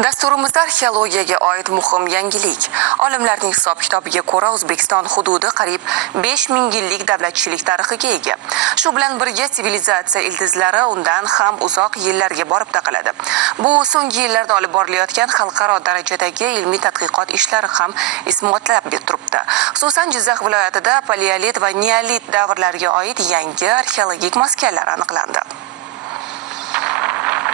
Dasturimizda arxeologiyaga oid muhim yangilik. Olimlarning hisob-kitobiga ko'ra, O'zbekiston hududi qariyb 5000 yillik davlatchilik tarixiga ega. Shu bilan birga sivilizatsiya ildizlari undan ham uzoq yillarga borib taqaladi. Bu so'nggi yillarda olib borilayotgan xalqaro darajadagi ilmiy tadqiqot ishlari ham isbotlab turibdi. Xususan, Jizzax viloyatida paleolit va neolit davrlariga oid yangi arxeologik maskanlar aniqlandi.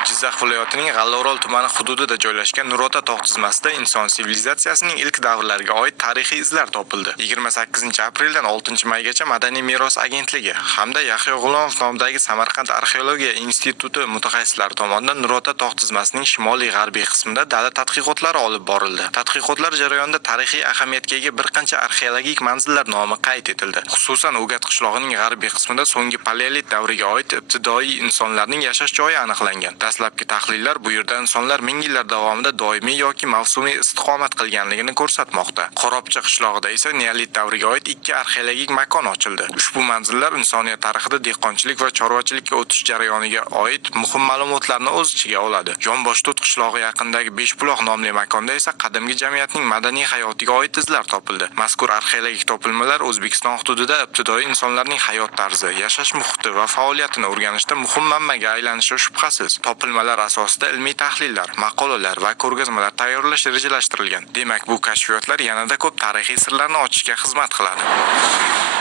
Jizzax viloyatining G'allaorol tumani hududida joylashgan Nurota tog' tizmasida inson sivilizatsiyasining ilk davrlariga oid tarixiy izlar topildi. 28-apreldan 6-maygacha Madaniy meros agentligi hamda Yahyo G'ulomov nomidagi Samarqand arxeologiya instituti mutaxassislari tomonidan Nurota tog' tizmasining shimoliy-g'arbiy qismida dala tadqiqotlari olib borildi. Tadqiqotlar jarayonida tarixiy ahamiyatga ega bir qancha arxeologik manzillar nomi qayd etildi. Xususan, O'gat qishlog'ining g'arbiy qismida so'nggi paleolit davriga oid ibtidoiy insonlarning yashash joyi aniqlangan. Dastlabki tahlillar bu yerda insonlar ming yillar davomida doimiy yoki mavsumiy istiqomat qilganligini ko'rsatmoqda. Qoropcha qishlog'ida esa neolit davriga oid ikki arxeologik makon ochildi. Ushbu manzillar insoniyat tarixida dehqonchilik va chorvachilikka o'tish jarayoniga oid muhim ma'lumotlarni o'z ichiga oladi. Yonboshtut qishlog'i yaqinidagi Beshbuloq nomli makonda esa qadimgi jamiyatning madaniy hayotiga oid izlar topildi. Mazkur arxeologik topilmalar O'zbekiston hududida ibtidoiy insonlarning hayot tarzi, yashash muhiti va faoliyatini o'rganishda muhim manbaga aylanishi shubhasiz. Topilmalar asosida ilmiy tahlillar, maqolalar va ko'rgazmalar tayyorlash rejalashtirilgan. Demak, bu kashfiyotlar yanada ko'p tarixiy sirlarni ochishga xizmat qiladi.